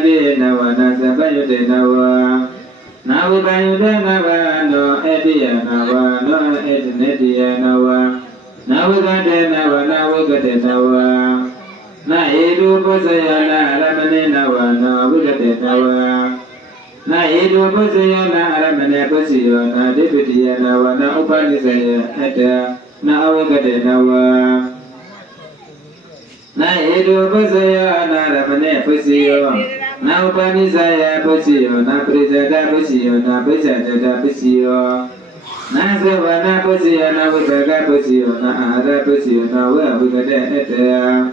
de na wa na sabayo de na wa na we bayo de na wa no ediya na wa no ednediya na wa na we ga de na wa na we ga de na wa na edu bosaya na aramane na wa no we ga de na wa na edu bosaya na aramane bosiyo na debitiya na wa na upanisaya eta na we ga de na wa na edu bosaya na aramane bosiyo na upanisaya bosiyo na prisada bosiyo na prisada bosiyo na savana bosiyo na upaga bosiyo na ara bosiyo na we ga de eta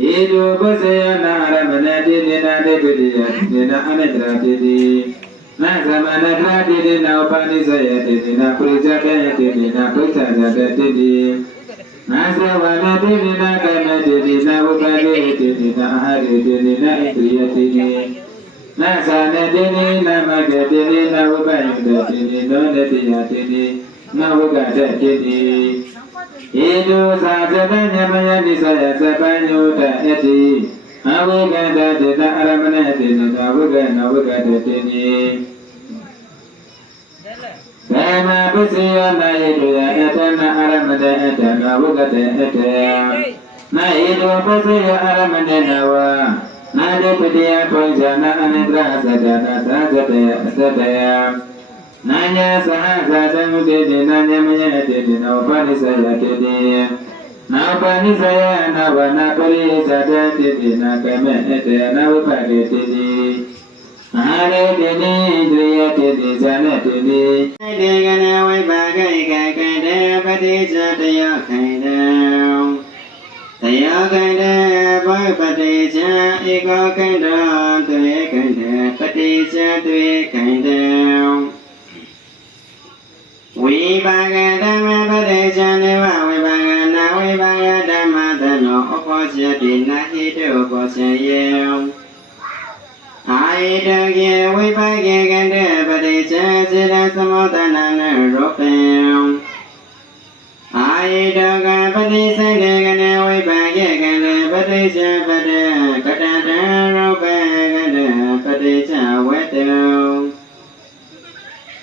edu bosaya na aramane de na debitiya na anadra de na zamana dra de na upanisaya de na prisada de na prisada de na savana de na kama de na upaga de na ahari de na indriya de na sana de na maga de na upaga de no nediya de na uga de edu sadana maya nisaya sabanyo da eti awaga de na aramana de na uga de Dana bosiya na edu ya eta na aramana eta na uga de na edu bosiya aramana na wa na de pediya ponja na anandra sadana sadaya Nanya sahasa mudede nanya maya dede na upanisaya dede na upanisaya na wana parisada dede na kame ete na upage dede hare dede indriya dede jana dede dede na vipage kakade patija tayo kaida tayo kaida boy patija ego kaida tuye kaida patija tuye kaida Vipaga dhamma padejana wa vipaga na vipaga dhamma dhano uposati na hitu uposayam Aidagya vipagya gandha padejana samodana na rupam Aidaga padejana gandha vipagya gandha padejana pada katata rupa gandha padejana vetam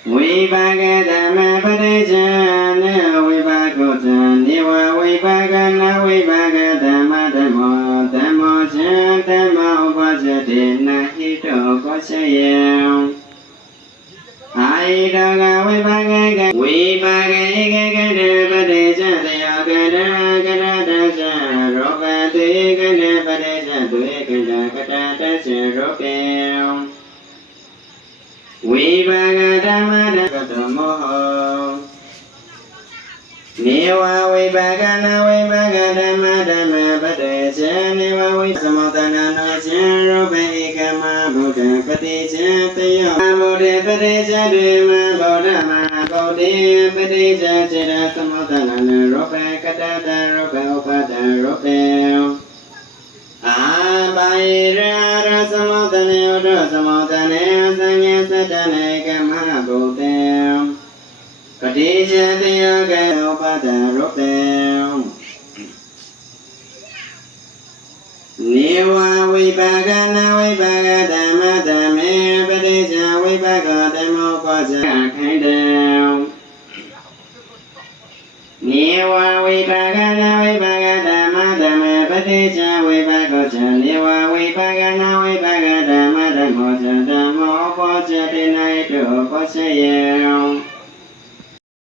Vipaga dhamma padejana vipagota niwa vipaga na vipaga dhamma dhammo dhammo cha dhamma upajati na hito upasayam Aidaga vipaga gandha padejana yogada gada dasha roga tuye gandha padejana tuye gandha katata cha rupam Vipaga dhamma dhammo Niwa vipaga na vipaga dhamma dhamma padejana niwa vipaga samodana no rupa ikama buddha padejana tayo buddha padejana dhima buddha ma buddha padejana jira samodana no rupa katata rupa upada rupa Abaira rasamodana udo samodana sanya sadana kama buddha Padejana tayo kaya upada rupa Niwa vipaga na vipaga dhamma dhamme padejana vipaga dhammo upajati kaida Niwa vipaga na vipaga dhamma dhamme padejana vipagota niwa vipaga na vipaga dhamma dhammo cha dhammo upajati na hitu upasayam